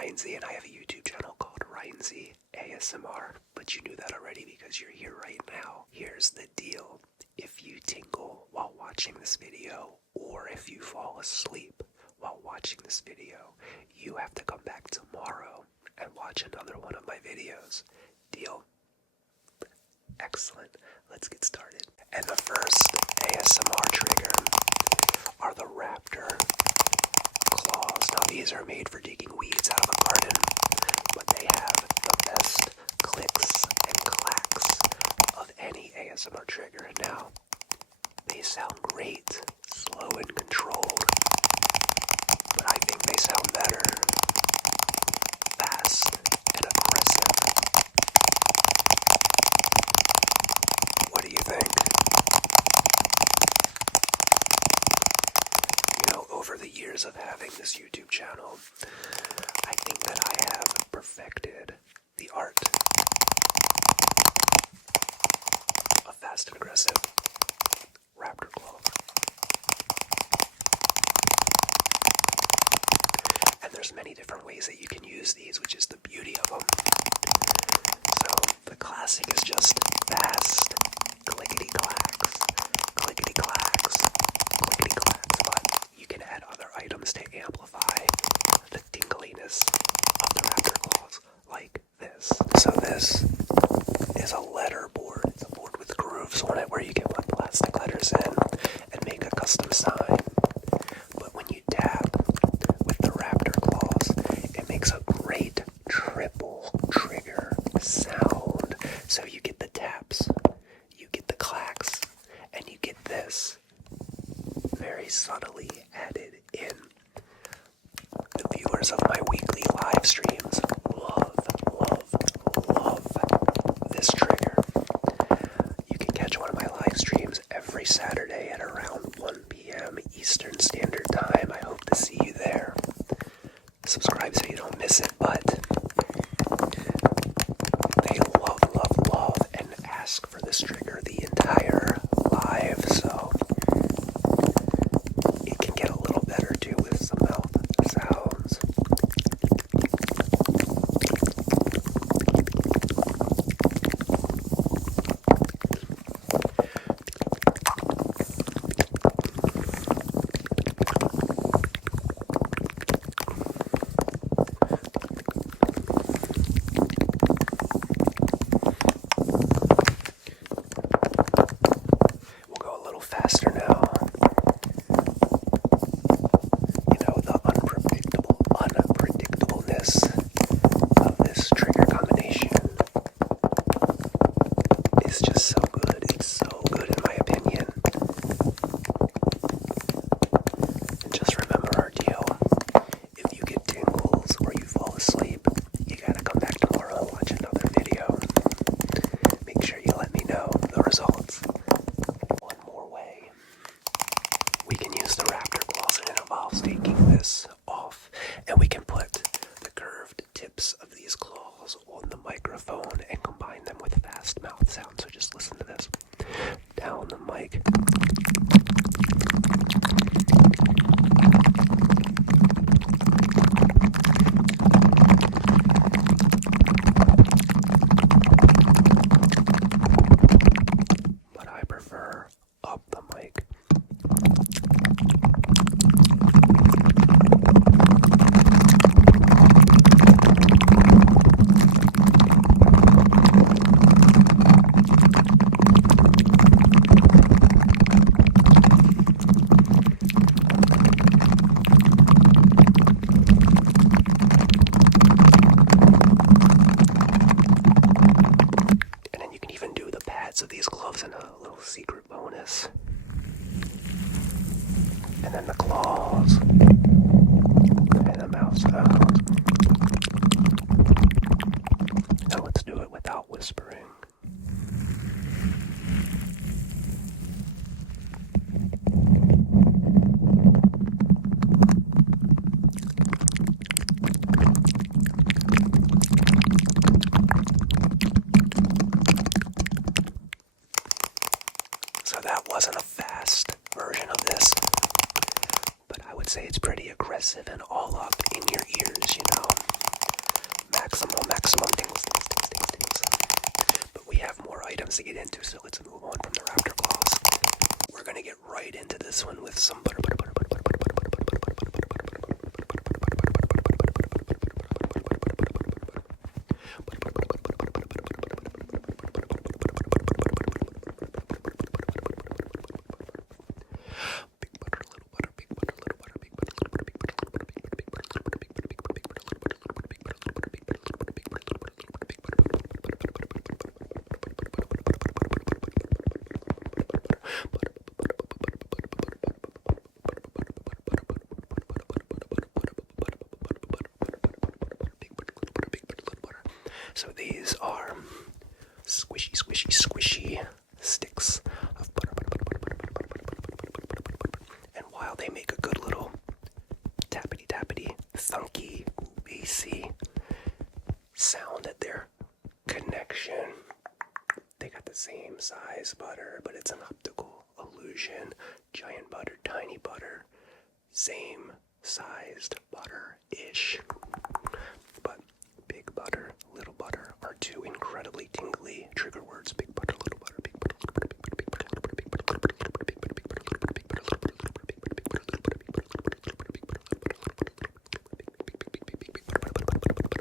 Ryan Z, and I have a YouTube channel called Ryan Z ASMR, but you knew that already because you're here right now. Here's the deal. If you tingle while watching this video, or if you fall asleep while watching this video, you have to come back tomorrow and watch another one of my videos. Deal? Excellent. Let's get started. And the first ASMR trigger are the Raptor claws. Now these are made for digging weeds out of a garden, but they have the best clicks and clacks of any ASMR trigger. And now, they sound great, slow and controlled, but I think they sound better, fast and aggressive. What do you think? You know, over the years of having this YouTube channel, I think that I have perfected the art of fast and aggressive Raptor claw. And there's many different ways that you can use these, which is the beauty of them. So the classic is just fast, clickety-clacks, clickety-clacks, clickety-clacks, but you can add other items to amplify the tingliness of the Raptor claws, like this. So this is a letter board. It's a board with grooves on it where you can put plastic letters in and make a custom sign. But when you tap with the Raptor claws, it makes a great triple trigger sound. So you get the taps, you get the clacks, and you get this very subtly added in. The viewers of my weekly live streams love this trigger. You can catch one of my live streams every Saturday at around 1 p.m. Eastern Standard Time. I hope to see you there. Subscribe so you don't miss it, but they love, and ask for this trigger the entire live, so it can get a little better too with some mouth sounds. Faster now. You know, the unpredictableness of this trigger combination is just so good. It's so good in my opinion. And just remember our deal. If you get tingles or you fall asleep, you gotta come back tomorrow and watch another video. Make sure you let me know the results. We can use the Raptor claws, and it involves taking this off, and we can put the curved tips of these claws on the microphone and combine them with fast mouth sounds. So just listen to this. Down the mic. But I prefer up the mic. Of these gloves and a little secret bonus. And then the claws and the mouth sounds. Now let's do it without whispering. So that wasn't a fast version of this, but I would say it's pretty aggressive and all up in your ears, you know. ones to get into, so let's move on from the Raptor claws. We're gonna get right into this one with some butter. So these are squishy sticks of butter. And while they make a good little tappity, thunky, bassy sound at their connection, they got the same size butter, but it's an optical illusion. Giant butter, tiny butter, same sized butter-ish. But big butter, little butter are two incredibly tingly trigger words. Big butter, little butter, big butter, little butter, big butter, big butter, little butter, big butter, little butter, big butter, big butter, little butter, big butter, little butter, big butter, big butter, little butter, big butter, little butter, big butter, big butter, little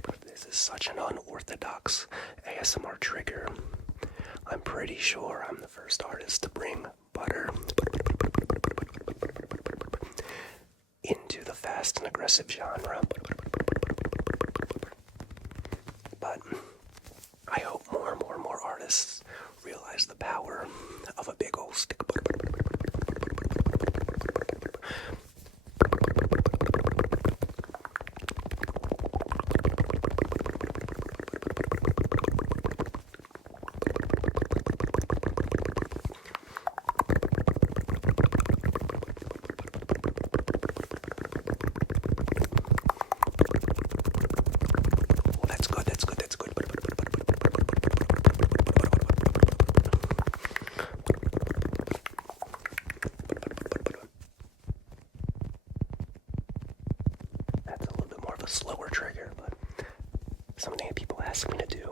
butter, This is such an unorthodox ASMR trigger. I'm pretty sure I'm the first artist to bring butter into the fast and aggressive genre. But I hope more artists realize the power of a big old stick of butter. Slower trigger, but something that people ask me to do,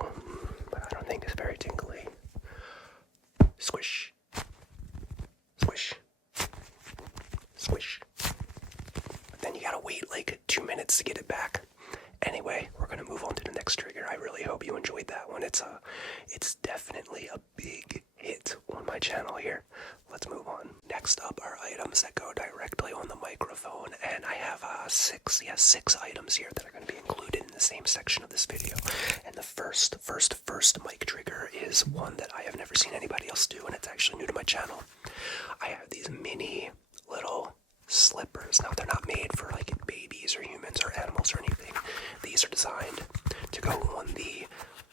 but I don't think it's very tingly. Squish, squish, squish. But then you gotta wait like 2 minutes to get it back. Anyway, we're gonna move on to the next trigger. I really hope you enjoyed that one. It's definitely a big hit on my channel here. Let's move on. Next up are items that go directly on the microphone, and I have six items here that are going to be included in the same section of this video. And the first mic trigger is one that I have never seen anybody else do, and it's actually new to my channel. I have these mini little slippers. Now, they're not made for like babies or humans or animals or anything. These are designed to go on the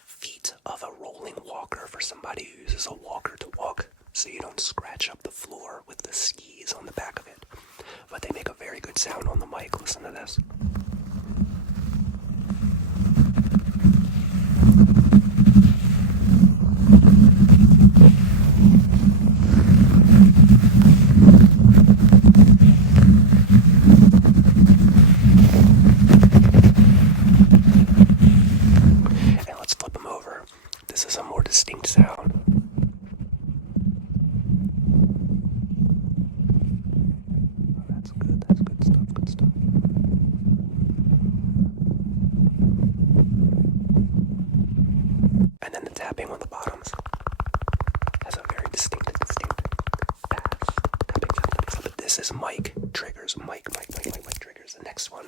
feet of a rolling walker for somebody who uses a walker to walk, so you don't scratch up the floor with the skis on the back of it. But they make a very good sound on the mic. Listen to this. And let's flip them over. This is a more distinct sound. Good stuff. And then the tapping on the bottoms has a very distinct fast tapping sound. But this is mic triggers, mic triggers. The next one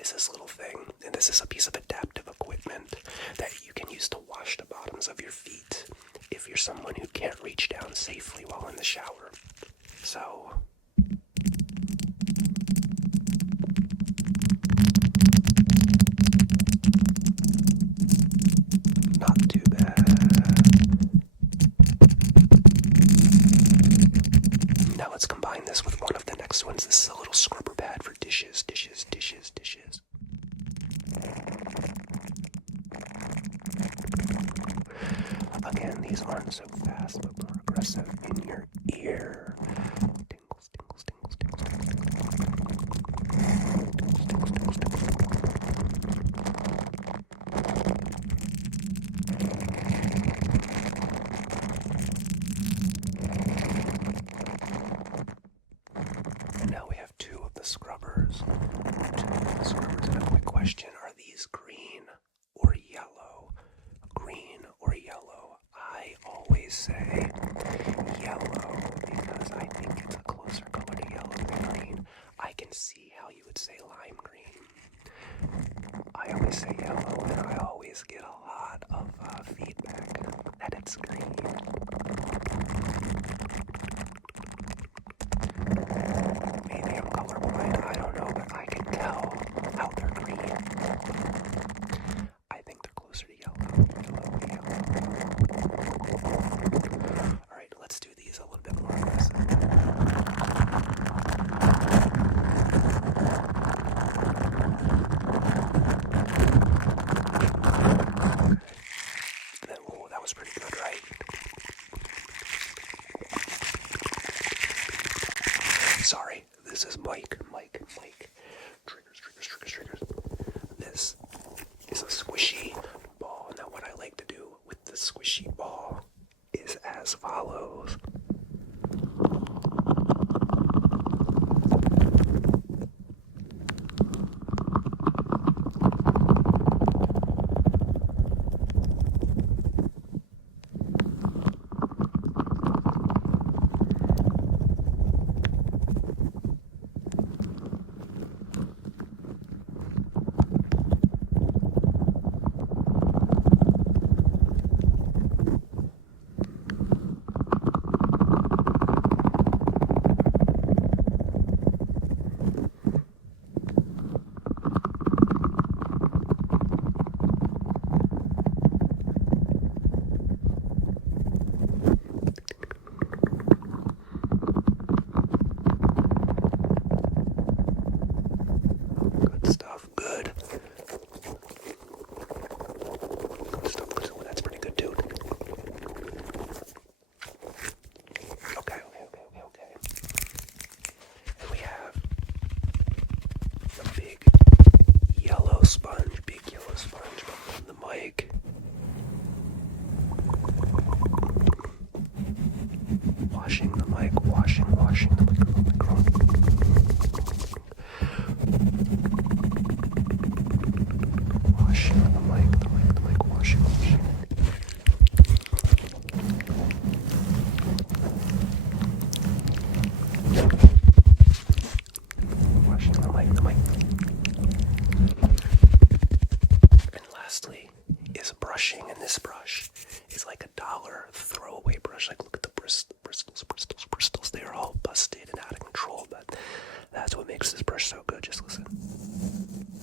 is this little thing, and this is a piece of adaptive equipment that you can use to wash the bottoms of your feet if you're someone who can't reach down safely while in the shower. So not too bad. Now let's combine this with one of the next ones. This is a little scrubber pad for dishes. Again, these aren't so fast, but more aggressive in your ear. Tingles. say yellow because I think it's a closer color to yellow than green. I can see how you would say lime green. I always say yellow, and I always get a lot of feedback that it's green. Maybe I'm colorblind, I don't know, but I can tell how they're green. I think they're closer to yellow. Alright, let's do these a little bit more aggressive. That was pretty good, right? Sorry, this is Mike. Triggers. This is a squishy ball. Now what I like to do with the squishy ball is as follows. Big yellow sponge behind the mic. Washing the mic, washing the microphone. Washing the mic, washing. Washing the mic. Is brushing, and this brush is like $1 throwaway brush. Like, look at the bristles. They're all busted and out of control, but that's what makes this brush so good. Just listen.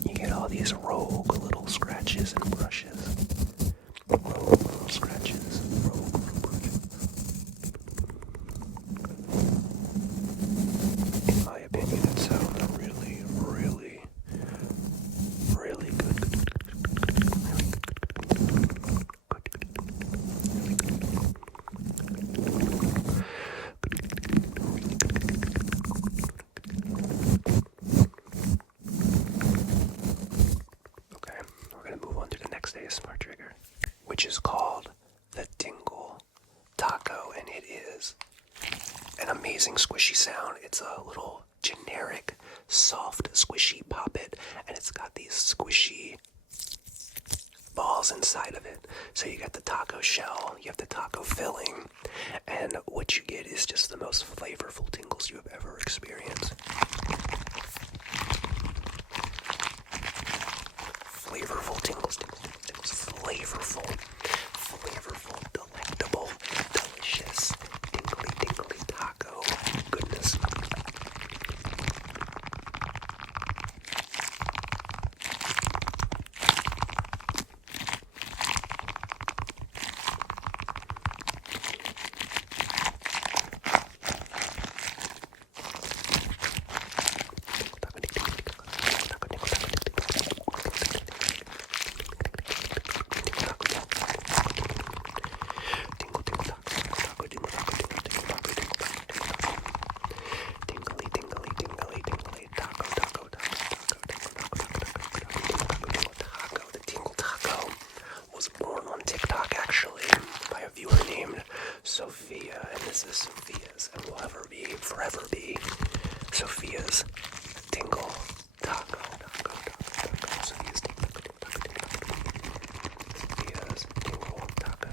You get all these rogue little scratches and brushes. Rogue little scratches. Rogue little brushes. In my opinion, it sounds really, really, really good. ASMR trigger, which is called the Tingle Taco, and it is an amazing squishy sound. It's a little generic, soft, squishy poppet, and it's got these squishy balls inside of it. So you got the taco shell, you have the taco filling, and what you get is just the most flavorful tingles you have ever experienced. Flavorful tingles, flavorful, delectable, delicious, tingly taco goodness. Sophia, and this is Sophia's, and will forever be Sophia's Tingle Taco. Sophia's Tingle Taco. Sophia's Tingle Taco.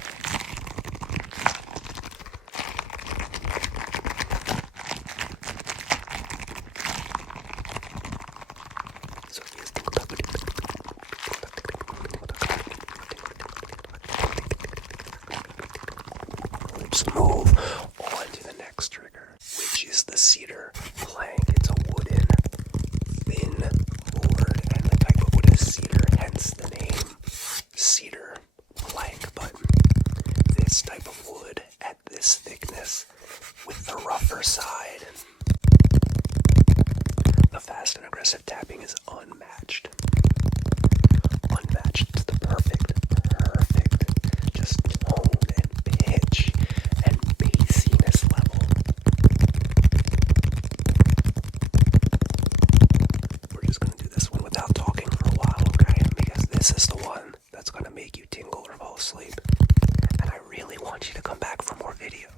with the rougher side. The fast and aggressive tapping is unmatched. Unmatched. It's the perfect, just tone and pitch and bassiness level. We're just going to do this one without talking for a while, okay? Because this is the one that's going to make you tingle or fall asleep. And I really want you to come back for more videos.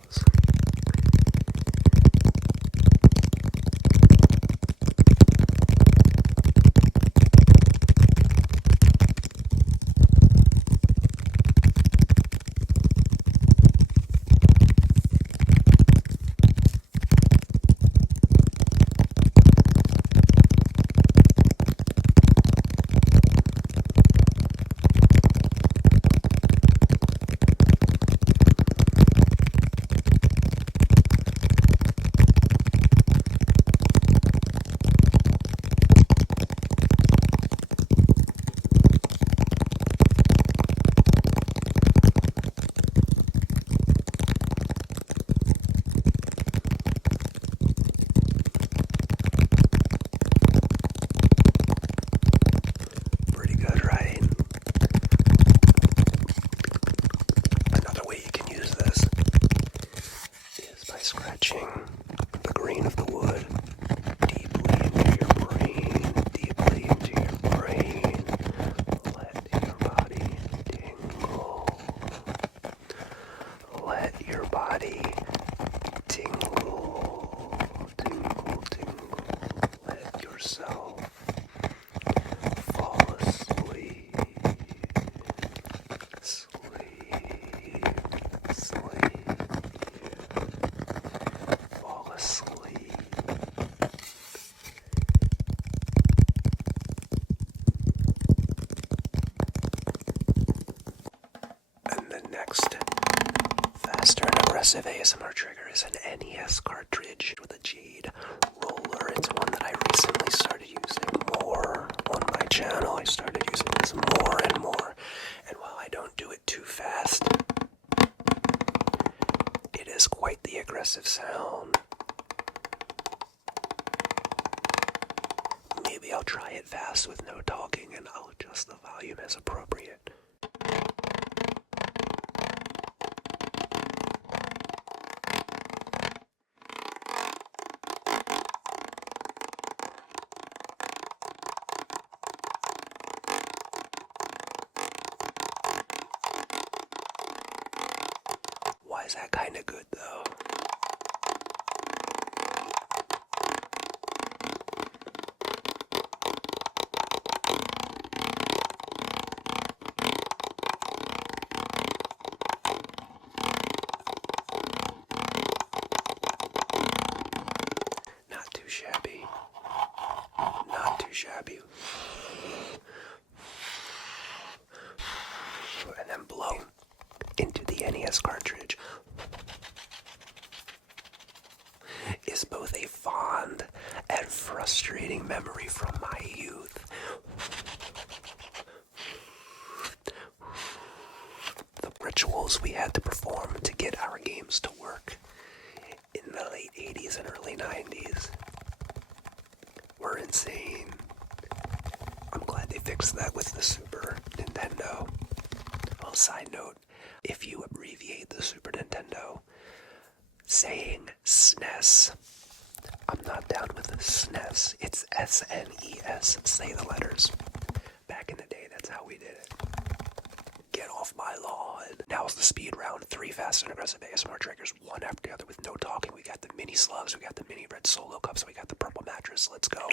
Scratching the grain of the wood deeply into your brain, deeply into your brain. Let your body tingle. Let your body tingle. Tingle, tingle. Let yourself fall asleep. Sleep. Sleep. Fall asleep. And the next faster and aggressive ASMR trigger is an NES cartridge with a jade roller. It's one that I recently started using more on my channel. I started using this more and more. And while I don't do it too fast, it is quite the aggressive sound. Maybe I'll try it fast with no talking and I'll adjust the volume as appropriate. Why is that kind of good though? Not too shabby. Not too shabby. And then blow into the NES cartridge is both a fond and frustrating memory from my youth. The rituals we had to perform to get our games to work in the late 80s and early 90s were insane. I'm glad they fixed that with the Super Nintendo. Well, side note, if you abbreviate the Super Nintendo, saying SNES, I'm not down with SNES. It's SNES. Say the letters. Back in the day, that's how we did it. Get off my lawn. Now's the speed round. 3 fast and aggressive ASMR triggers, one after the other with no talking. We got the mini slugs, we got the mini red solo cups, we got the purple mattress. Let's go.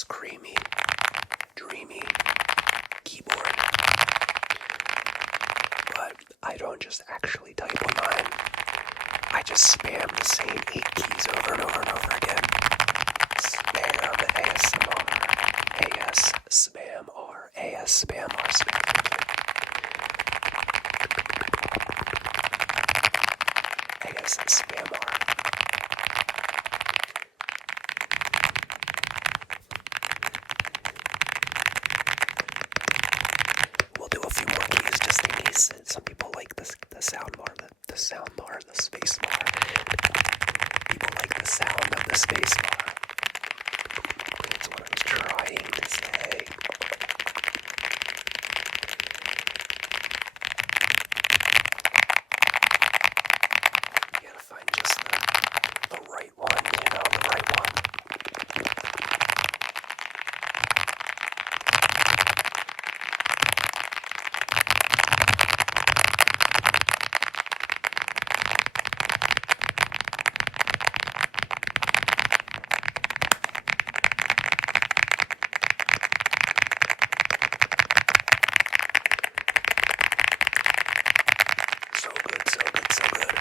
nice, creamy, dreamy keyboard. But I don't just actually type on mine. I just spam the same 8 keys over and over and over again. Spam ASMR, AS spam R, AS spam R, spam. AS spam R. We'll do a few more keys just in case some people like the sound bar, the sound bar, the space bar. People like the sound of the space bar. That's what I was trying to say. You gotta find just the right one, the right one. So good, so good, so good.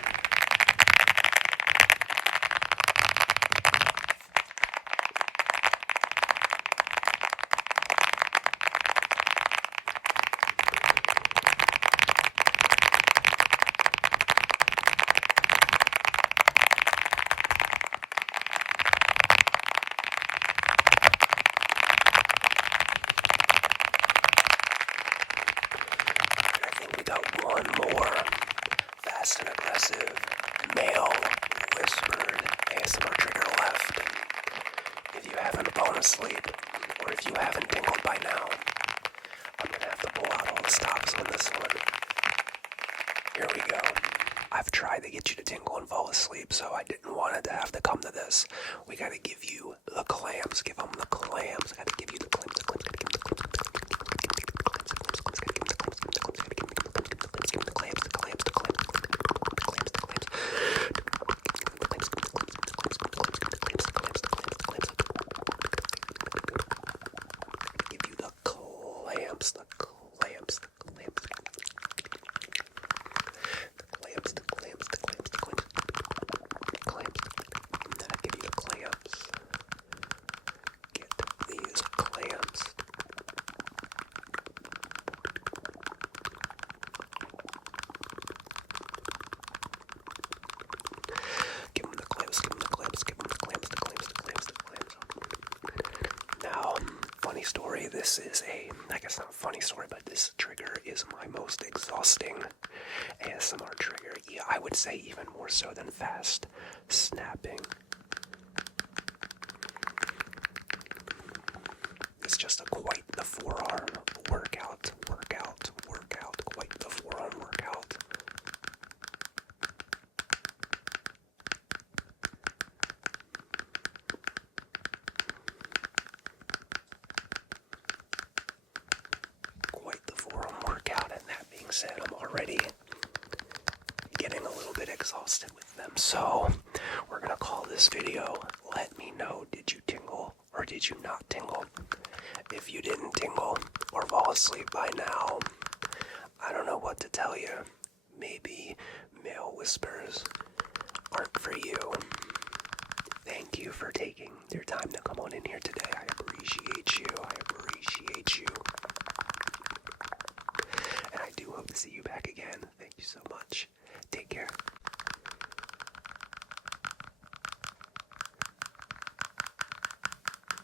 I think we got one more fast and aggressive male whispered ASMR trigger left. If you haven't fallen asleep, or if you haven't tingled by now, I'm gonna have to pull out all the stops on this one. Here we go. I've tried to get you to tingle and fall asleep, so I didn't want it to have to come to this. We gotta give you the clamps. Give them the clamps. Gotta give you the clamps. The clamps. Gotta give them the clamps. Funny story, this is I guess not a funny story, but this trigger is my most exhausting ASMR trigger. Yeah, I would say even more so than fast snapping. It's just quite the forearm workout, quite the forearm workout. And that being said, I'm already getting a little bit exhausted with them. So we're gonna call this video "Let Me Know, Did You Tingle or Did You Not Tingle?" If you didn't tingle or fall asleep by now, I don't know what to tell you. Maybe male whispers aren't for you. Thank you for taking your time to